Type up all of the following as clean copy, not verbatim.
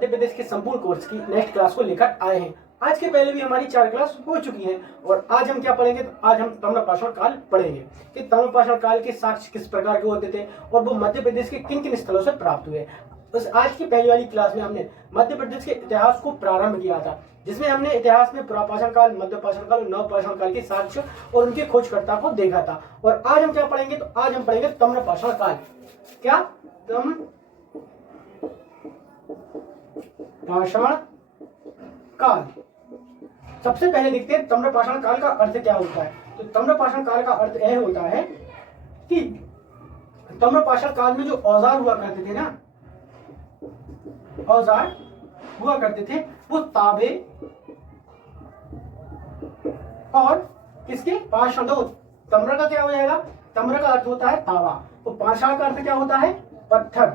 मध्य प्रदेश के संपूर्ण कोर्स की नेक्स्ट क्लास को लेकर आए हैं। आज के पहले भी हमारी 4 क्लास हो चुकी हैं और आज हम क्या पढ़ेंगे, तो आज हम ताम्रपाषाण काल पढ़ेंगे कि ताम्रपाषाण काल के साक्ष्य किस प्रकार के होते थे और वो मध्य प्रदेश के किन किन स्थलों से प्राप्त हुए। बस आज की पहली वाली क्लास में हमने मध्य प्रदेश के इतिहास को प्रारंभ किया था, जिसमें हमने इतिहास में पुरापाषाण काल, मध्यपाषाण काल और नवपाषाण काल के साक्ष्य और उनके खोजकर्ता को देखा था। और आज हम क्या पढ़ेंगे, तो आज हम पढ़ेंगे ताम्रपाषाण काल। क्या? ताम्रपाषाण काल। सबसे पहले देखते हैं ताम्रपाषाण काल का अर्थ क्या होता है। तो ताम्रपाषाण काल का अर्थ यह होता है कि ताम्रपाषाण काल में जो औजार हुआ करते थे ना, औजार हुआ करते थे वो तांबे और किसके? पाषाण। ताम्र का क्या हो जाएगा? ताम्र का अर्थ होता है तांबा, तो पाषाण का अर्थ क्या होता है? पत्थर।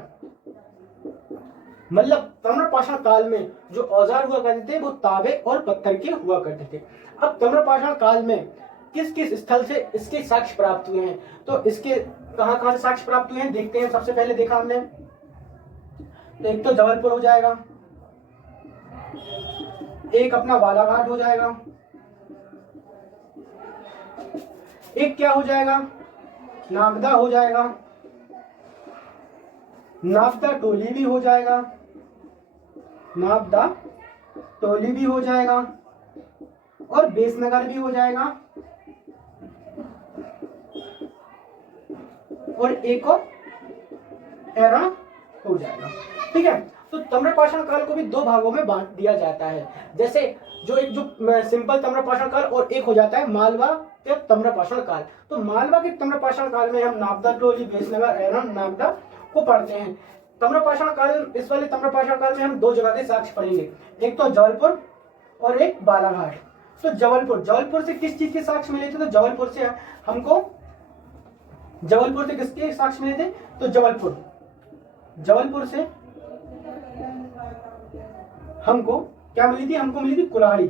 मतलब ताम्रपाषाण काल में जो औजार हुआ करते थे वो तांबे और पत्थर के हुआ करते थे। अब ताम्रपाषाण काल में किस किस स्थल से इसके साक्ष्य प्राप्त हुए हैं, तो इसके कहां कहां से साक्ष्य प्राप्त हुए हैं देखते हैं। सबसे पहले देखा हमने, तो एक तो जबलपुर हो जाएगा, एक अपना बालाघाट हो जाएगा, एक क्या हो जाएगा? नागदा हो जाएगा, नागदा टोली भी हो जाएगा, नागदा टोली भी हो जाएगा और बेसनगर भी हो जाएगा और एक और एरण हो जाएगा। ठीक है, तो ताम्रपाषाण काल को भी दो भागों में बांट दिया जाता है। जैसे जो सिंपल ताम्रपाषाण काल और एक हो जाता है मालवा के ताम्रपाषाण काल। तो मालवा के ताम्रपाषाण काल में हम नागदा टोली, बेसनगर, एरण, नागदा को पढ़ते हैं। ताम्रपाषाण काल, इस वाले ताम्रपाषाण काल में हम दो जगह के साक्ष्य पढ़ेंगे, एक तो जबलपुर और एक बालाघाट। तो जबलपुर से किस चीज के साक्ष्य मिले थे? तो जबलपुर से किसके साक्ष्य मिले थे? तो जबलपुर से हमको क्या मिली थी? हमको मिली थी कुल्हाड़ी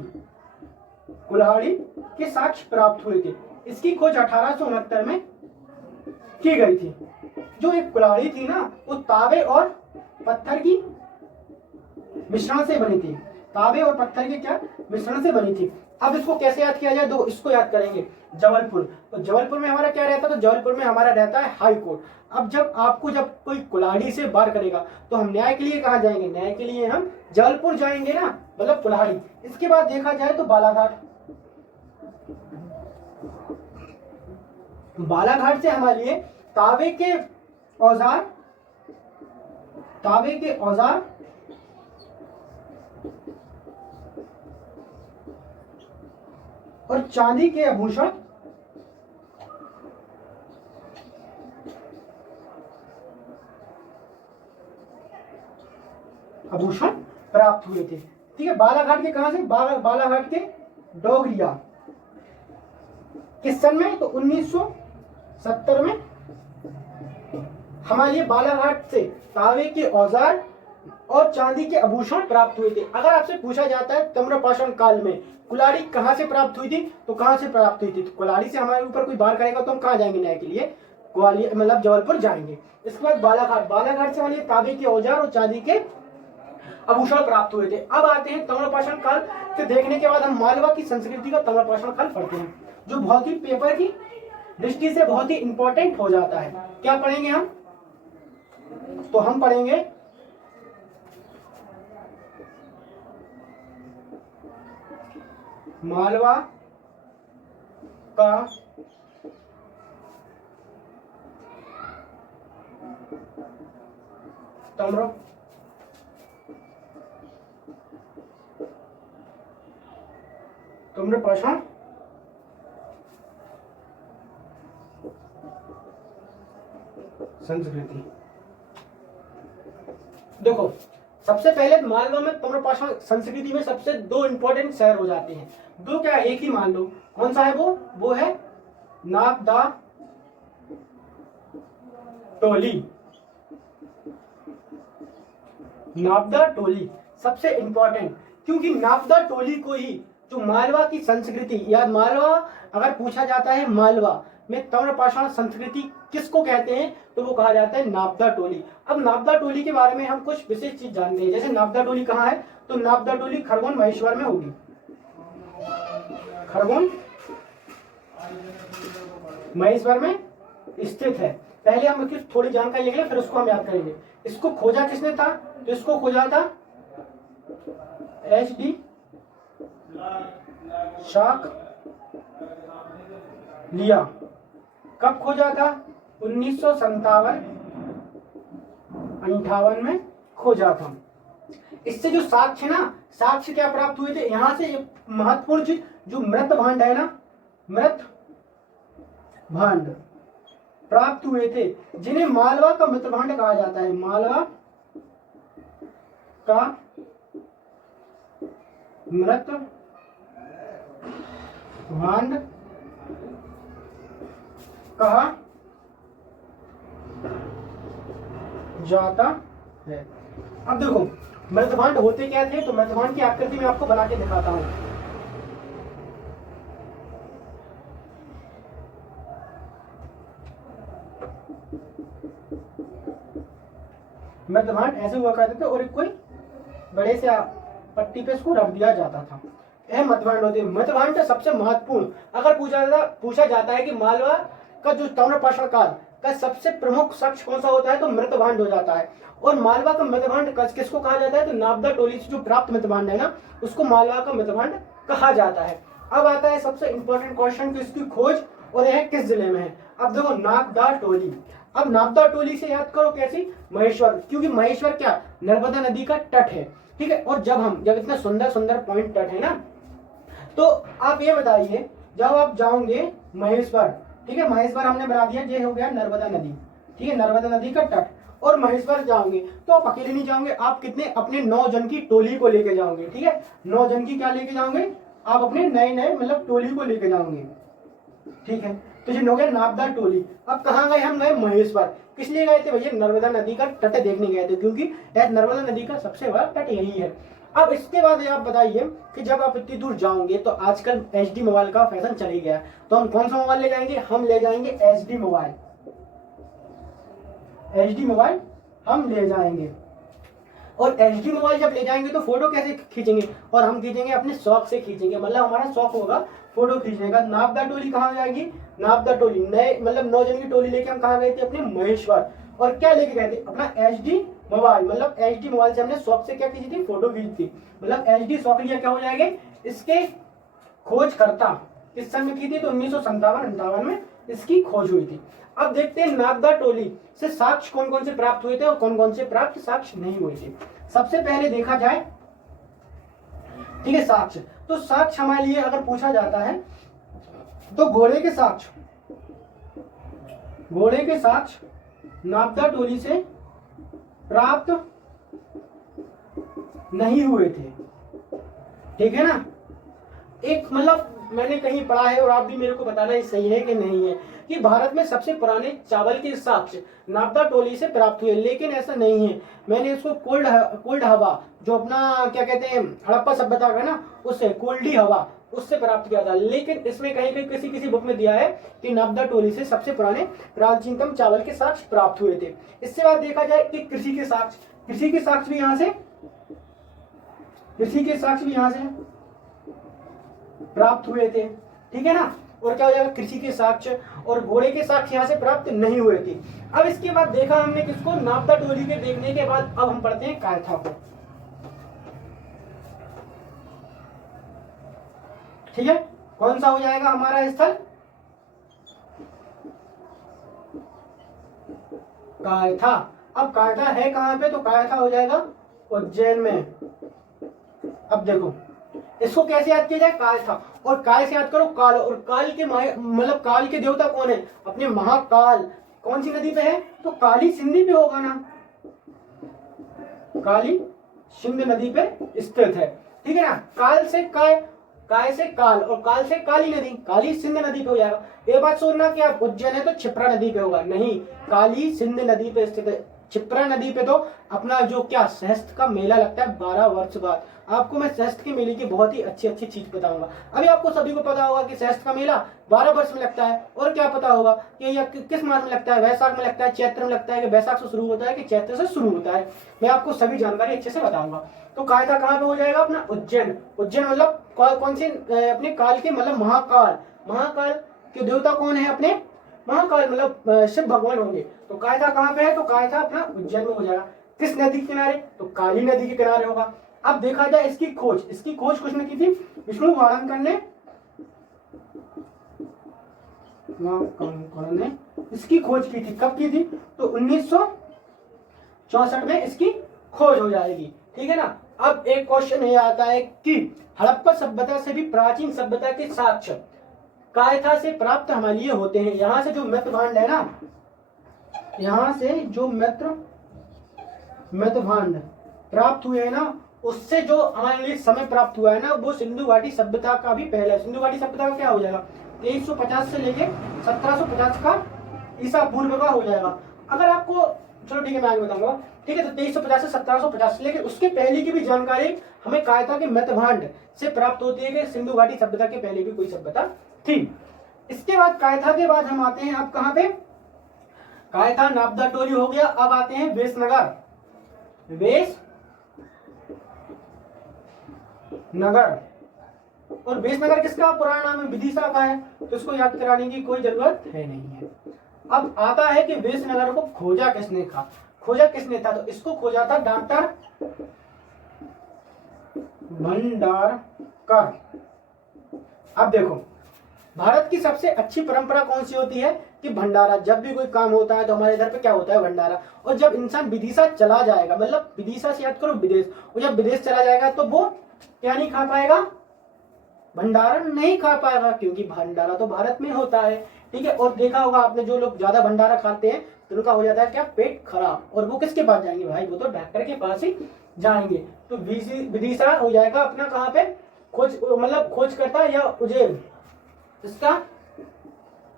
के साक्ष्य प्राप्त हुए थे। इसकी खोज 1869 में की गई थी। जो एक कुल्हाड़ी थी ना, वो तांबे और पत्थर की मिश्रण से बनी थी। तांबे और पत्थर के क्या मिश्रण से बनी थी। अब इसको कैसे याद किया जाए? दो इसको याद करेंगे। जबलपुर, तो जबलपुर में हमारा क्या रहता है? तो जबलपुर में हमारा रहता है हाई कोर्ट। अब जब कोई कुल्हाड़ी से वार करेगा तो हम न्याय के लिए कहाँ जाएंगे? न्याय के लिए हम जबलपुर जाएंगे ना, मतलब कुल्हाड़ी। इसके बाद देखा जाए तो बालाघाट से हमारे लिए तांबे के औजार और चांदी के आभूषण प्राप्त हुए थे। ठीक है, बालाघाट के कहां से? बालाघाट के डोगरिया। किस सन में? तो 1970 में हमारे लिए बालाघाट से तांबे के औजार और चांदी के आभूषण प्राप्त हुए थे। अगर आपसे पूछा जाता है ताम्रपाषाण काल में कुल्हाड़ी कहां से प्राप्त हुई थी, तो कहां से प्राप्त हुई थी? तो कुल्हाड़ी से हमारे ऊपर कोई वार करेगा तो हम कहां जाएंगे न्याय के लिए? ग्वालियर, मतलब जबलपुर जाएंगे। इसके बाद बालाघाट से हमारे तांबे के औजार और चांदी के आभूषण प्राप्त हुए थे। अब आते हैं ताम्रपाषाण काल के देखने के बाद हम मालवा की संस्कृति का ताम्रपाषाण काल पढ़ते हैं, जो बहुत ही पेपर की दृष्टि से बहुत ही इंपॉर्टेंट हो जाता है। क्या पढ़ेंगे हम? तो हम पढ़ेंगे मालवा का ताम्रपाषाण संस्कृति। देखो, सबसे पहले मालवा में ताम्रपाषाण संस्कृति में सबसे दो इंपॉर्टेंट शहर हो जाते हैं। दो क्या, एक ही मान लो। कौन सा है वो है नागदा टोली सबसे इंपॉर्टेंट, क्योंकि नागदा टोली को ही जो मालवा की संस्कृति, या मालवा अगर पूछा जाता है मालवा, में ताम्रपाषाण संस्कृति किसको कहते हैं, तो वो कहा जाता है नापदा टोली। अब नापदा टोली के बारे में हम कुछ विशेष चीज जानते हैं। जैसे नापदा टोली कहाँ है, तो नापदा टोली खरगोन महेश्वर में होगी, खरगोन महेश्वर में स्थित है। पहले हम इसकी थोड़ी जानकारी लेंगे, फिर उसको हम याद करेंगे। इसको खोजा किसने था, तो इसको खोजा था HD शाक्लिया। कब खोजा था, 1957-58 में खोजा था। इससे जो साक्ष्य ना, साक्ष्य क्या प्राप्त हुए थे, यहां से महत्वपूर्ण चीज जो मृत भांड है ना, मृत भांड प्राप्त हुए थे, जिन्हें मालवा का मृत भांड कहा जाता है। मालवा का मृत भांड कहा जाता है। अब देखो मृत भांड होते क्या थे, तो मृत भांड की आकृति में आपको बना के दिखाता हूं। मृत भांड ऐसे हुआ करते थे और एक कोई बड़े से पट्टी पे इसको रख दिया जाता था। यह मृतभांड होते हैं। मृतभांड सबसे महत्वपूर्ण अगर पूछा जाता है कि मालवा का जो ताम्रपाषाण काल का सबसे प्रमुख साक्ष्य कौन सा होता है, तो मृतभांड हो जाता है। और मालवा का मृतभांड किसको कहा जाता है, तो नापदा टोली से जो प्राप्त मृतभांड है ना, उसको मालवा का मृतभांड कहा जाता है। अब आता है सबसे इंपॉर्टेंट क्वेश्चन कि इसकी खोज और यह किस जिले में है। अब देखो नापदा टोली, अब नापदा टोली से याद करो कैसी, महेश्वर, क्योंकि महेश्वर क्या नर्मदा नदी का तट है, ठीक है। और जब इतने सुंदर सुंदर पॉइंट तट है ना, तो आप ये बताइए जब आप जाओगे महेश्वर, ठीक है, महेश्वर हमने बना दिया, ये हो गया नर्मदा नदी, ठीक है, नर्मदा नदी का तट, और महेश्वर जाओगे तो आप अकेले नहीं जाओगे, आप कितने अपने 9 जन की टोली को लेके जाओगे, ठीक है, 9 जन की क्या लेके जाओगे, आप अपने नए मतलब टोली को लेके जाओगे, ठीक है। तो ये हो गया नापदा टोली। अब कहाँ गए, हम गए महेश्वर। किस लिए गए थे भैया, नर्मदा नदी का तट देखने गए थे, क्योंकि नर्मदा नदी का सबसे बड़ा तट यही है। अब इसके बाद आप बताइए कि जब आप इतनी दूर जाओगे तो आजकल HD मोबाइल का फैशन चल ही गया, तो हम कौन सा मोबाइल ले जाएंगे, हम ले जाएंगे HD मोबाइल, HD मोबाइल हम ले जाएंगे। और HD मोबाइल जब ले जाएंगे तो फोटो कैसे खींचेंगे, और हम खींचेंगे अपने शौक से खींचेंगे, मतलब हमारा शौक होगा फोटो खींचने का। नापदा टोली कहाँ जाएगी, नापदा टोली नए मतलब 9 जन की टोली लेके हम कहाँ गए थे, अपने महेश्वर। और क्या लेके गए थे, अपना HD मोबाइल, मतलब HD मोबाइल से हमने शौक से क्या खींची थी, फोटो खींची थी, मतलब HD शौक लिया क्या हो जाएंगे, इसके खोजकर्ता किस सन में की थी, तो 1957-58 में इसकी खोज हुई थी। अब देखते हैं नापदा टोली से साक्ष्य कौन कौन से प्राप्त हुए थे और कौन कौन से प्राप्त साक्ष्य नहीं हुए थे। सबसे पहले देखा जाए, ठीक है, साक्ष्य, तो साक्ष्य हमारे लिए अगर पूछा जाता है तो घोड़े के साक्ष्य नापदा टोली से प्राप्त नहीं हुए थे, ठीक है ना। एक मतलब मैंने कहीं पढ़ा है और आप भी मेरे को बताना है सही है कि नहीं है, कि भारत में सबसे पुराने चावल के साक्ष्य नापदा टोली से प्राप्त हुए, लेकिन ऐसा नहीं है। मैंने इसको कोल्ड हवा जो अपना क्या कहते हैं हड़प्पा सभ्यता का ना, उससे कोल्डी हवा उससे प्राप्त किया था, लेकिन इसमें कहीं कहीं किसी बुक में दिया है कि नापदा टोली से सबसे पुराने प्राचीनतम चावल के साक्ष्य प्राप्त हुए थे। इससे बाद देखा जाए कि कृषि के साक्ष्य भी यहाँ से प्राप्त हुए थे, ठीक है ना। और क्या हो जाएगा, कृषि के साक्ष्य और घोड़े के साक्ष्य यहाँ से प्राप्त नहीं हुए थे। अब इसके बाद देखा हमने किसको, नापदा टोली के देखने के बाद अब हम पढ़ते हैं कायथा को, ठीक है। कौन सा हो जाएगा हमारा स्थल, कायथा। अब कायथा है कहां पे, तो कायथा हो जाएगा उज्जैन में। अब देखो इसको कैसे याद किया जाए, काल था, और काल से याद करो काल, और काल के मतलब काल के देवता कौन है, अपने महाकाल। कौन सी नदी पे है, तो काली सिंधी पे होगा ना, काली सिंध नदी पे स्थित है, ठीक है ना। काल से काय से काल, और काल से काली नदी, काली सिंध नदी पे हो जाएगा। ये बात सोचना कि आप उज्जैन है तो क्षिप्रा नदी पे होगा, नहीं, काली सिंध नदी पे स्थित है क्षिप्रा नदी पे तो अपना जो क्या सहस्त्र का मेला लगता है 12 वर्ष बाद। आपको मैं सहस्त्र के मेले की बहुत ही अच्छी अच्छी चीज बताऊंगा। अभी आपको सभी को पता होगा कि सहस्त्र का मेला 12 वर्ष में लगता है, और क्या पता होगा कि यह किस मास में लगता है, वैशाख में लगता है, चैत्र में लगता है, कि वैशाख से शुरू होता है कि चैत्र से शुरू होता है। मैं आपको सभी जानकारी अच्छे से बताऊंगा। तो कायदा कहाँ पे हो जाएगा अपना, उज्जैन। उज्जैन मतलब कौन से अपने काल के मतलब महाकाल, महाकाल के देवता कौन है अपने, महाकाल मतलब शिव भगवान होंगे। तो कायदा कहाँ पे है, तो कायदा अपना उज्जैन में हो जाएगा। किस नदी के किनारे, तो काली नदी के किनारे होगा। अब देखा जाए इसकी खोज किसने की थी, विष्णु वाराणकर ने इसकी खोज की थी। कब की थी, तो 1964 में इसकी खोज हो जाएगी, ठीक है ना। अब एक क्वेश्चन ये आता है कि हड़प्पा सभ्यता से भी प्राचीन सभ्यता के साक्ष्य कायथा से प्राप्त हमारे लिए होते हैं। यहाँ से जो मृत भांड है ना, यहाँ से जो मृत भांड प्राप्त हुए हैं ना, उससे जो हमारे लिए समय प्राप्त हुआ है ना, वो सिंधु घाटी सभ्यता का भी पहले। सिंधु घाटी सभ्यता का क्या हो जाएगा, 2350 से लेके 1750 का ईसा पूर्व का हो जाएगा। अगर आपको, चलो ठीक है मैं आगे बताऊंगा, ठीक है। तो 2350 से 1750, लेकिन उसके पहले की भी जानकारी हमें कायथा के मृत भांड से प्राप्त होती है कि सिंधु घाटी सभ्यता के पहले भी कोई सभ्यता थी। इसके बाद कायथा के बाद हम आते हैं अब कहां पे, कायथा नापदा टोली हो गया। अब आते हैं वेशनगर। और वेशनगर किसका पुराना नाम है, विदिशा का है, तो इसको याद कराने की कोई जरूरत है नहीं है। अब आता है कि वेशनगर को खोजा किसने था, तो इसको खोजा था डॉक्टर भंडारकर। अब देखो, भारत की सबसे अच्छी परंपरा कौन सी होती है कि भंडारा। जब भी कोई काम होता है तो हमारे इधर पे क्या होता है, भंडारा। और जब इंसान विदिशा चला जाएगा, मतलब विदिशा से याद करो विदेश, और जब विदेश चला जाएगा तो वो क्या नहीं खा पाएगा, भंडारा नहीं खा पाएगा, क्योंकि भंडारा तो भारत में होता है, ठीक है। और देखा होगा आपने, जो लोग ज्यादा भंडारा खाते हैं तो उनका हो जाता है क्या, पेट खराब। और वो किसके पास जाएंगे भाई, वो तो डॉक्टर के पास ही जाएंगे। तो विदिशा हो जाएगा अपना कहाँ पे, खोज मतलब खोज करता या उज्जैन, इसका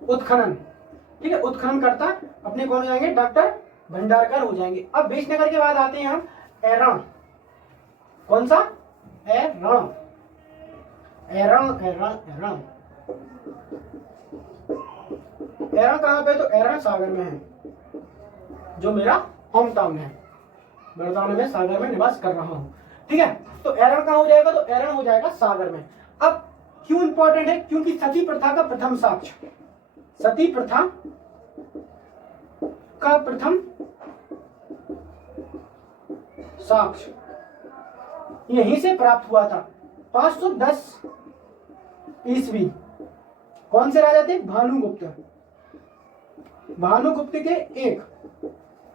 उत्खनन, ठीक है, उत्खनन करता अपने कौन हो जाएंगे, डॉक्टर भंडारकर हो जाएंगे। अब वेशनगर के बाद आते हैं हम एरण। कौन सा, एरण। कहाँ पे, तो एरण सागर में है, जो मेरा होम टाउन है। वर्तमान में सागर में निवास कर रहा हूँ, ठीक है। तो एरण कहाँ हो जाएगा, तो एरण हो जाएगा सागर में। अब क्यों इंपॉर्टेंट है, क्योंकि सती प्रथा का प्रथम साक्ष्य, सती प्रथा का प्रथम साक्ष्य यहीं से प्राप्त हुआ था, 510 ईस्वी। कौन से राजा थे, भानुगुप्त के एक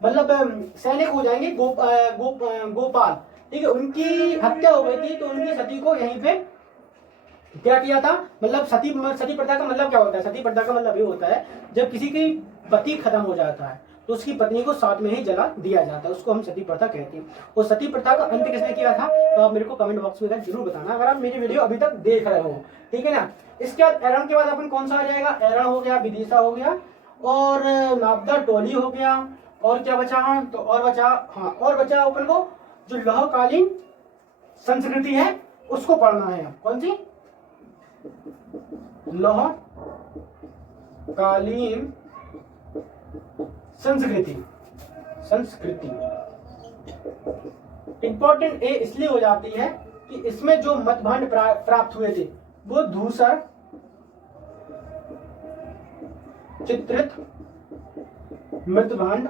मतलब सैनिक हो जाएंगे गोपाल, ठीक है। उनकी हत्या हो गई थी, तो उनकी सती को यहीं पे क्या किया था, मतलब सती प्रथा का मतलब क्या होता है, सती प्रथा का मतलब ये होता है जब किसी की पति खत्म हो जाता है तो उसकी पत्नी को साथ में ही जला दिया जाता है, उसको हम सती प्रथा कहते हैं। और सती प्रथा का अंत किसने किया था, तो आप मेरे को कमेंट बॉक्स में जरूर बताना अगर आप मेरी वीडियो अभी तक देख रहे हो, ठीक है ना। इसके बाद एरण के बाद अपन कौन सा आ जाएगा, एरण हो गया, विदिशा हो गया, और नापदा टोली हो गया, और क्या बचा, तो और बचा अपन को जो लौहकालीन संस्कृति है उसको पढ़ना है। कौन सी, लौहकालीन संस्कृति इंपॉर्टेंट इसलिए हो जाती है कि इसमें जो मतभांड प्राप्त हुए थे वो धूसर, चित्रित मृतभांड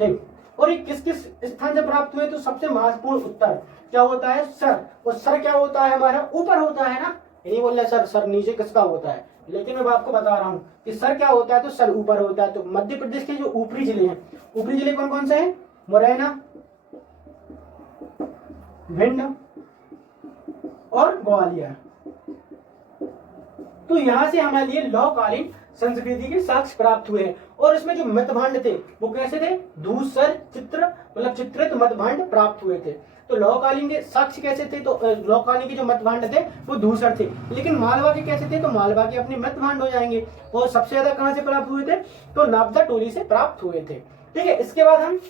थे। और ये किस किस स्थान से प्राप्त हुए, तो सबसे महत्वपूर्ण उत्तर क्या होता है, सर। और सर क्या होता है, हमारा ऊपर होता है ना, नहीं बोल रहे सर नीचे किसका होता है, लेकिन मैं आपको बता रहा हूं कि सर क्या होता है, तो सर ऊपर होता है। तो मध्य प्रदेश के जो ऊपरी जिले हैं, ऊपरी जिले कौन कौन से हैं, मुरैना, भिंड और ग्वालियर। तो यहां से हमारे लिए लौहकालीन संस्कृति के साक्ष्य प्राप्त हुए हैं। और इसमें जो मृतभांड थे वो कैसे थे, धूसर चित्र मतलब चित्रित मृतभांड प्राप्त हुए थे। तो लौह कालीन के साक्ष्य कैसे थे, तो लौह कालीन के जो मृत भांड थे वो धूसर थे, लेकिन मालवा के कैसे थे, तो मालवा के अपने मृत भांड हो जाएंगे। और सबसे ज्यादा कहां से प्राप्त हुए थे, तो नापदा टोली से प्राप्त हुए थे। ठीक है, इसके बाद हम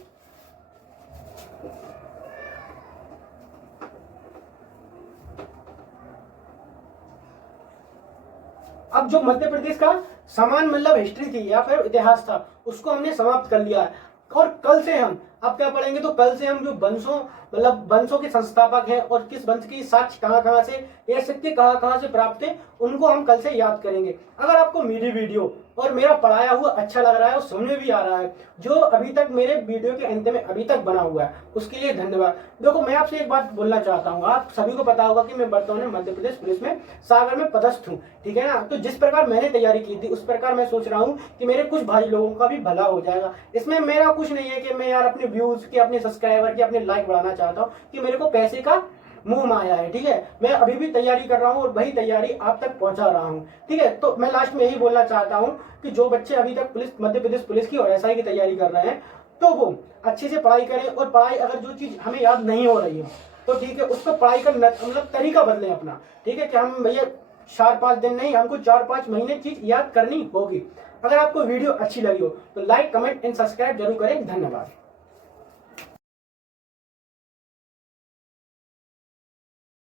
अब जो मध्य प्रदेश का समान मतलब हिस्ट्री थी या फिर इतिहास था उसको हमने समाप्त कर लिया है। और कल से हम अब क्या पढ़ेंगे, तो कल से हम जो वंशों मतलब वंशों के संस्थापक हैं और किस वंश की साक्ष्य कहाँ से ये सिक्के कहाँ से प्राप्त थे उनको हम कल से याद करेंगे। अगर आपको मेरी वीडियो और मेरा पढ़ाया हुआ अच्छा लग रहा है और समझ में भी आ रहा है, जो अभी तक मेरे वीडियो के अंत में अभी तक बना हुआ है, उसके लिए धन्यवाद। देखो मैं आपसे एक बात बोलना चाहता हूँ, आप सभी को पता होगा कि मैं वर्तमान में मध्य प्रदेश पुलिस में सागर में पदस्थ हूँ, ठीक है ना। तो जिस प्रकार मैंने तैयारी की थी उस प्रकार मैं सोच रहा हूँ कि मेरे कुछ भाई लोगों का भी भला हो जाएगा। इसमें मेरा कुछ नहीं है कि मैं यार अपने व्यूज की, अपने सब्सक्राइबर की, अपने लाइक बढ़ाना चाहता हूँ कि मेरे को पैसे का मुंह माया है। ठीक है, मैं अभी भी तैयारी कर रहा हूँ और वही तैयारी आप तक पहुंचा रहा हूँ। ठीक है, तो मैं लास्ट में यही बोलना चाहता हूँ कि जो बच्चे अभी तक पुलिस मध्य प्रदेश पुलिस की और एसआई की तैयारी कर रहे हैं तो वो अच्छे से पढ़ाई करें, और पढ़ाई अगर जो चीज हमें याद नहीं हो रही है तो ठीक है उसको पढ़ाई का मतलब तरीका बदलें अपना। ठीक है, कि हम भैया 4-5 दिन नहीं, हमको 4-5 महीने चीज याद करनी होगी। अगर आपको वीडियो अच्छी लगी हो तो लाइक, कमेंट एंड सब्सक्राइब जरूर करें। धन्यवाद।